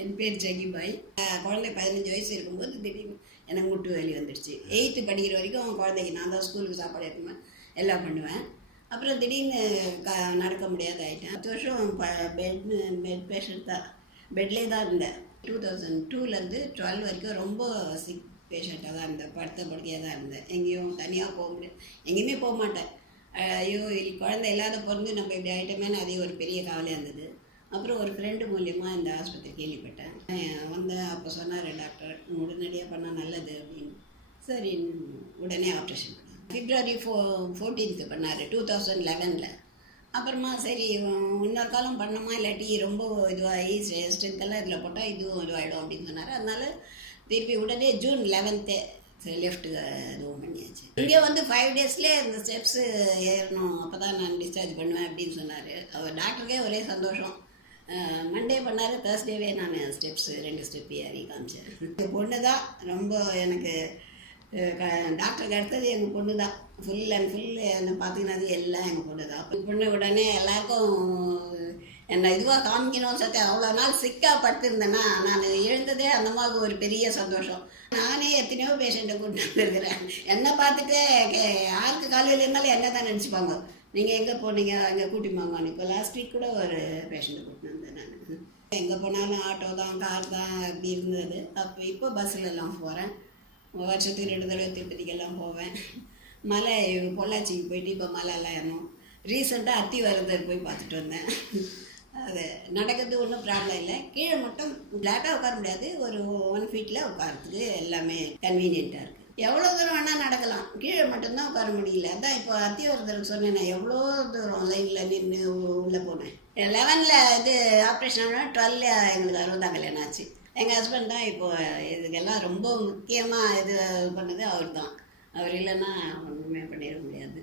என் பேர் ஜகிபாய். குழந்தை 15 வயசு இருக்கும்போது திடீர்னு எனக்கு முட்டு வலி வந்துடுச்சு. 8th படிக்கிற வரைக்கும் குழந்தைக்கு நான் தான் ஸ்கூலுக்கு சாப்பாடு எடுத்துவேன், எல்லாம் பண்ணுவேன். அப்புறம் திடீர்னு நடக்க முடியாத ஆகிட்டேன். 10 வருஷம் பெட் பேஷண்ட் தான், பெட்லேயே தான் இருந்தேன். 2002லேருந்து 12 வரைக்கும் ரொம்ப சிக் பேஷண்ட்டாக தான் இருந்தேன், படுத்த படுக்கையாக தான் இருந்தேன். எங்கேயும் தனியாக போக முடியாது, எங்கேயுமே போக மாட்டேன். ஐயோ குழந்ை இல்லாத பிறந்து நம்ம இப்படி ஆகிட்டோமேனு அதே ஒரு பெரிய கவலையாக இருந்தது. அப்புறம் ஒரு ஃப்ரெண்டு மூலியமாக இந்த ஆஸ்பத்திரி கேள்விப்பட்டேன். வந்தேன். அப்போ சொன்னார் டாக்டர், உடனடியாக பண்ணால் நல்லது அப்படின்னு. சரி, உடனே ஆப்ரேஷன் பண்ணேன். February 14th பண்ணார் 2011. அப்புறமா சரி இன்னொரு காலம் பண்ணோமா, இல்லாட்டி ரொம்ப இதுவாகி ஸ்ட்ரென்த்தெல்லாம் இதில் போட்டால் இதுவும் இதுவாகிடும் அப்படின்னு சொன்னார். அதனால் திருப்பி உடனே June 11th லெஃப்ட்டு இதுவும் பண்ணியாச்சு. இங்கே வந்து 5 daysலேயே இந்த ஸ்டெப்ஸு ஏறணும், அப்போ தான் நான் டிஸ்சார்ஜ் பண்ணுவேன் அப்படின்னு சொன்னார். அவர் டாக்டருக்கே ஒரே சந்தோஷம். மண்டே பண்ணார், தேர்ஸ்டேவே நான் ஸ்டெப்ஸு 2 ஸ்டெப் ஏறி காமிச்சேன். எங்கள் பொண்ணு தான் ரொம்ப எனக்கு டாக்டருக்கு அடுத்தது எங்கள் பொண்ணு தான். ஃபுல் அண்ட் ஃபுல் என்னை பார்த்தீங்கன்னா எல்லாம் எங்கள் பொண்ணு தான். பொண்ணு உடனே எல்லாருக்கும் என்னை இதுவாக காமிக்கணும் சத்த. அவ்வளோ நாள் சிக்காக படுத்திருந்தேன்னா நான் எழுந்ததே அந்த மாதிரி ஒரு பெரிய சந்தோஷம். நானே எத்தனையோ பேஷண்ட்டை கூப்பிட்டு வந்துருக்கிறேன். என்னை பார்த்துட்டு யாருக்கு காலையில் இருந்தாலும் என்ன தான் நினச்சிப்பாங்க, நீங்கள் எங்கே போனீங்க அங்கே கூட்டிப்பாங்க. இப்போ லாஸ்ட் வீக் கூட ஒரு பேஷண்ட்டை கூப்பிட்டு வந்தேன். நான் எங்கே போனாலும் ஆட்டோ தான், கார் தான் அப்படி இருந்தது. இப்போ பஸ்ஸிலலாம் போகிறேன். வருஷத்துக்கு 2 தடவை திருப்பதிக்கெல்லாம் போவேன். மலை பொள்ளாச்சிக்கு போயிட்டு இப்போ மலையெல்லாம் ஏறணும். ரீசெண்டாக அத்திவரதர் போய் பார்த்துட்டு வந்தேன். அது நடக்கிறது ஒன்றும் ப்ராப்ளம் இல்லை. கீழே மட்டும் ஃப்ளாட்டாக உட்கார முடியாது, ஒரு 1 feet உட்காரத்துக்கு எல்லாமே கன்வீனியண்ட்டாக இருக்குது. எவ்வளோ தூரம் வேணால் நடக்கலாம், கீழே மட்டும்தான் உட்கார முடியல. அதான் இப்போ அத்திவரதருக்கு சொன்னேன், நான் எவ்வளோ தூரம் லைனில் நின்று உள்ளே போனேன். 11ல் இது ஆப்ரேஷன் ஆனால் 12 எங்களுக்கு 60 கல்யாணம் ஆச்சு. எங்கள் ஹஸ்பண்ட் தான் இப்போது இதுக்கெல்லாம் ரொம்ப முக்கியமாக இது பண்ணது அவர் தான். அவர் இல்லைன்னா ஒன்றுமே பண்ணிட முடியாது.